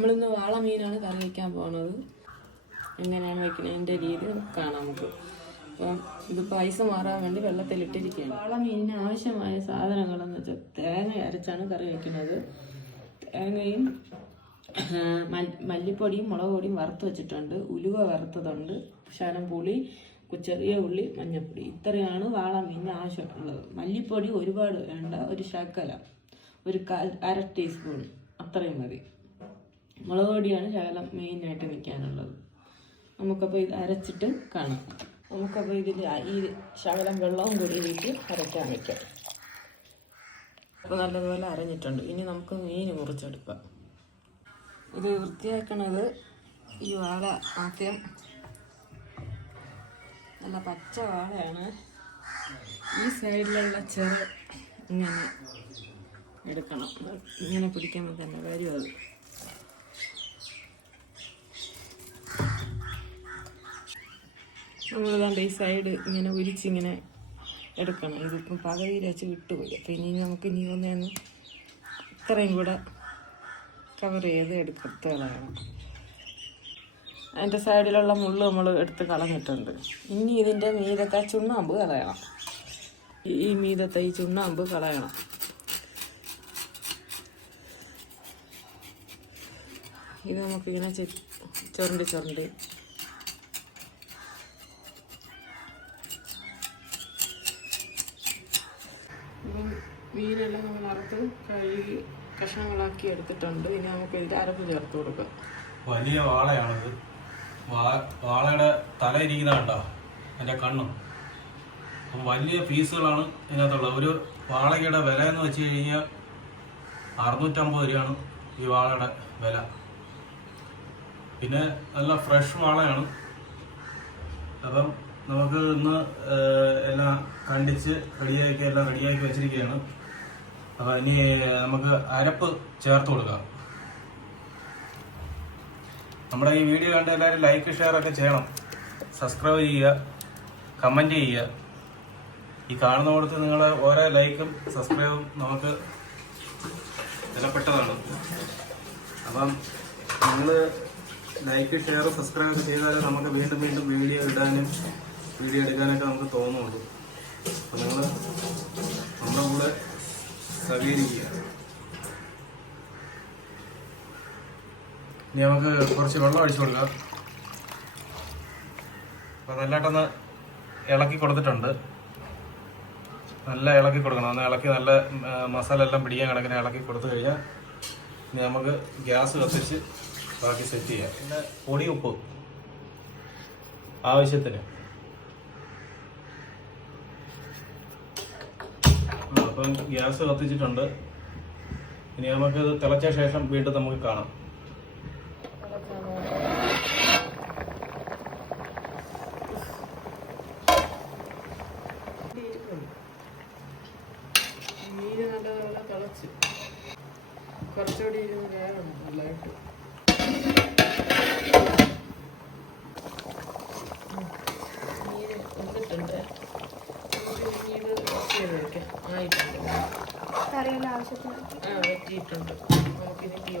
നമ്മളിന്ന് വാള മീനാണ് കറി വയ്ക്കാൻ പോകുന്നത് എങ്ങനെയാണ് വെക്കുന്നതിന്റെ രീതി കാണാം നമുക്ക്. അപ്പം ഇത് പൈസ മാറാൻ വേണ്ടി വെള്ളത്തിലിട്ടിരിക്കുകയാണ്. വാള മീനിന് ആവശ്യമായ സാധനങ്ങളെന്ന് വെച്ചാൽ തേങ്ങ അരച്ചാണ് കറി വയ്ക്കുന്നത് തേങ്ങയും മല്ലിപ്പൊടിയും മുളക് പൊടിയും വറുത്ത് വെച്ചിട്ടുണ്ട്. ഉലുവ വറുത്തതുണ്ട്. ശനം പുളി ചെറിയ ഉള്ളി മഞ്ഞൾപ്പൊടി ഇത്രയാണ് വാള മീനിന് ആവശ്യമുള്ളത്. മല്ലിപ്പൊടി ഒരുപാട് വേണ്ട ഒരു ശകല. ഒരു കാൽ അര ടീസ്പൂൺ. അത്രയും മതി. മുളക് പൊടിയാണ് ശകലം മെയിനായിട്ട് നിൽക്കാനുള്ളത് നമുക്കപ്പോൾ ഇത് അരച്ചിട്ട് കാണാം. നമുക്കപ്പോൾ ഇതിൽ ഈ ശകലം വെള്ളവും കൂടി വീട്ടിൽ അരയ്ക്കാൻ വയ്ക്കാം അപ്പോൾ നല്ലതുപോലെ അരഞ്ഞിട്ടുണ്ട്. ഇനി നമുക്ക് മീൻ മുറിച്ചെടുക്കാം. ഇത് വൃത്തിയാക്കണത് ഈ വാഴ ആദ്യം നല്ല പച്ച വാഴയാണ്. ഈ സൈഡിലുള്ള ചെറു ഇങ്ങനെ എടുക്കണം. ഇങ്ങനെ പിടിക്കുമ്പോൾ തന്നെ വരും അത്. കണ്ട ഈ സൈഡ് ഇങ്ങനെ ഉരിച്ചിങ്ങനെ എടുക്കണം. ഇതിപ്പം പകതിയിലച്ച് വിട്ടുപോയി. അപ്പം ഇനി നമുക്ക് ഇനി ഒന്നേന്ന് ഇത്രയും കൂടെ കവർ ചെയ്ത് എടുക്കത്ത് കളയണം അതിന്റെ സൈഡിലുള്ള മുള്ള് നമ്മൾ എടുത്ത് കളഞ്ഞിട്ടുണ്ട്. ഇനി ഇതിന്റെ മീതത്തെ ചുണ്ണാമ്പ് കളയണം. ഈ മീതത്തെ ഈ ചുണ്ണാമ്പ് കളയണം. ഇത് നമുക്കിങ്ങനെ ചെ- ചുരണ്ടി ചുരണ്ടി അപ്പം മീനെല്ലാം നമ്മൾ അറുത്ത് കഴുകി കഷ്ണങ്ങളാക്കി എടുത്തിട്ടുണ്ട്. ഇനി നമുക്ക് ഇതിന്റെ അരപ്പ് ചേർത്ത് കൊടുക്കാം. വലിയ വാളയാണത്. വാളയുടെ തല ഇരിക്കുന്ന കണ്ടോ എന്റെ കണ്ണും വലിയ പീസുകളാണ് ഇതിനകത്തുള്ളത്. ഒരു വാളയുടെ വില എന്ന് വെച്ച് കഴിഞ്ഞാൽ അറുന്നൂറ്റമ്പത് രൂപയാണ് ഈ വാളയുടെ വില. പിന്നെ നല്ല ഫ്രഷ് വാളയാണ്. അപ്പം നമുക്ക് ഇന്ന് എല്ലാം കണ്ടിച്ച് റെഡിയാക്കി എല്ലാം റെഡിയാക്കി വെച്ചിരിക്കുകയാണ്. അപ്പം ഇനി നമുക്ക് അരപ്പ് ചേർത്ത് കൊടുക്കാം. നമ്മുടെ ഈ വീഡിയോ കണ്ട് എല്ലാവരും ലൈക്ക് ഷെയർ ഒക്കെ ചെയ്യണം. സബ്സ്ക്രൈബ് ചെയ്യുക കമന്റ് ചെയ്യുക. ഈ കാണുന്ന കൊടുത്ത് നിങ്ങൾ ഓരോ ലൈക്കും സബ്സ്ക്രൈബും നമുക്ക് വിലപ്പെട്ടതാണ്. അപ്പം നിങ്ങൾ ലൈക്ക് ഷെയർ സബ്സ്ക്രൈബ് ഒക്കെ ചെയ്താലേ നമുക്ക് വീണ്ടും വീണ്ടും വീഡിയോ ഇടാനും വീഡിയോ എടുക്കാനൊക്കെ നമുക്ക് തോന്നുള്ളൂ. അപ്പം നിങ്ങൾ നമ്മുടെ കൂടെ സഹകരിക്കുക. ഇനി നമുക്ക് കുറച്ച് വെള്ളം ഒഴിച്ചു കൊടുക്കാം. അപ്പം നല്ലതായിട്ടൊന്ന് ഇളക്കി കൊടുത്തിട്ടുണ്ട്. നല്ല ഇളക്കി കൊടുക്കണം. ഒന്ന് ഇളക്കി നല്ല മസാല എല്ലാം പിടിക്കാൻ കിടക്കുന്ന ഇളക്കി കൊടുത്തു കഴിഞ്ഞാൽ ഇനി നമുക്ക് ഗ്യാസ് കത്തിച്ച് ബാക്കി സെറ്റ് ചെയ്യാം. പിന്നെ പൊടി ഉപ്പ് ആവശ്യത്തിന്. അപ്പം ഗ്യാസ് കത്തിച്ചിട്ടുണ്ട്. ഇനി നമുക്ക് തിളച്ച ശേഷം വീണ്ടും നമുക്ക് കാണാം. കുറച്ചുകൂടി ഇരുന്ന് വേണം നല്ലതായിട്ട് 嗯，对的，我们肯定有。